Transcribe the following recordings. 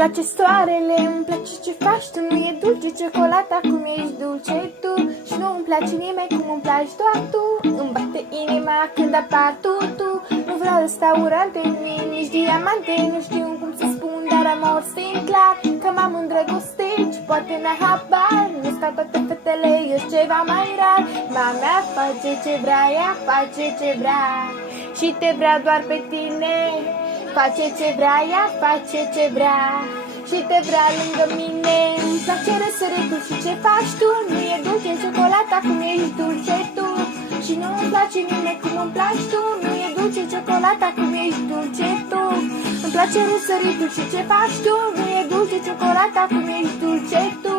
place soarele, îmi place ce faci tu. Nu e dulce ciocolata cum ești dulce tu. Și nu îmi place nimeni cum îmi placi doar tu. Îmi bate inima când apar tu. Nu vreau restaurante, nici diamante. Nu știu cum să spun, dar amor simt clar că m-am îndrăgostit și poate n-ai habar. Nu stau toate fetele, ești ceva mai rar. Mama face ce vrea, ea face ce vrea și te vrea doar pe tine. Face ce vrea, ea face ce vrea și te vrea lângă mine. Îmi place răsăritul și ce faci tu. Nu e dulce ciocolata cum ești dulce tu. Și nu îmi place nimeni cum îmi placi tu. Nu e dulce ciocolata cum ești dulce tu. Îmi place răsăritul și ce faci tu. Nu e dulce ciocolata cum ești dulce tu.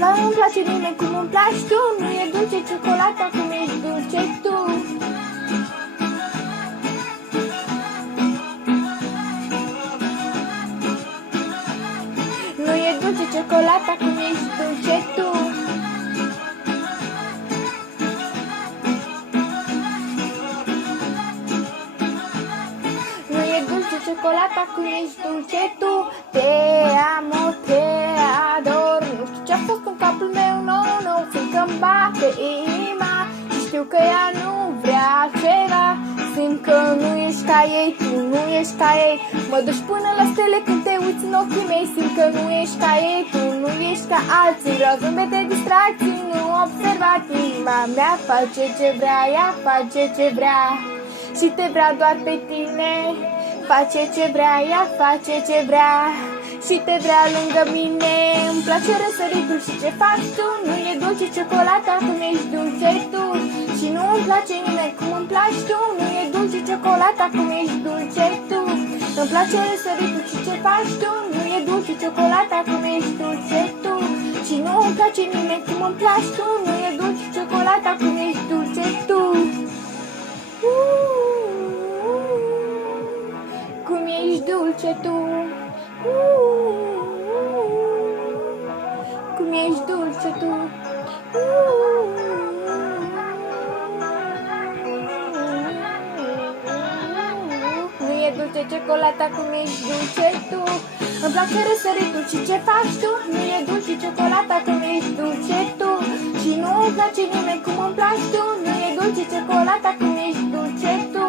Nu-mi place nimeni cum îmi placi tu. Nu e dulce ciocolata cum ești dulce tu. Nu e dulce ciocolata cum ești dulce tu. Nu e dulce ciocolata cum ești dulce tu. Te amo, te ador. Nu știu ce-a fost în capul meu, nu, fiindcă-mi bate inima și știu că ea nu vrea ceva. Simt că nu ești ca ei, tu nu ești ca ei. Mă duci până la stele când te uiți în ochii mei. Simt că nu ești ca ei, tu nu ești ca alții. Vreau zâmbete, distracții, nu observații. Inima mea face ce vrea, ea face ce vrea și te vrea doar pe tine. Face ce vrea, ea face ce vrea și te vrea lângă mine. Îmi place răsăritul și ce faci tu. Nu e dulce ciocolata cum ești dulce tu. Și nu îmi place nimeni cum îmi placi tu. Nu e dulce ciocolata cum ești dulce tu. Îmi place răsăritul și ce faci tu. Nu e dulce ciocolata cum ești dulce tu. Și nu îmi place nimeni cum îmi placi tu. Nu e dulce ciocolata cum ești dulce tu. Cum ești dulce tu. Cum ești dulce tu. Nu e dulce ciocolata cum ești dulce tu. Îmi place răsăritul și ce faci tu. Nu e dulce ciocolata cum ești dulce tu. Și nu îmi place nimeni cum îmi placi tu. Nu e dulce ciocolata cum ești dulce tu.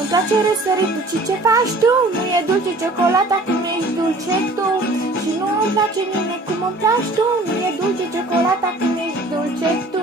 Îmi place răsăritul și ce faci tu. Nu e dulce ciocolata cum ești dulce tu. Și nu îmi place nimeni cum îmi placi tu. Nu e dulce ciocolata cum ești dulce tu.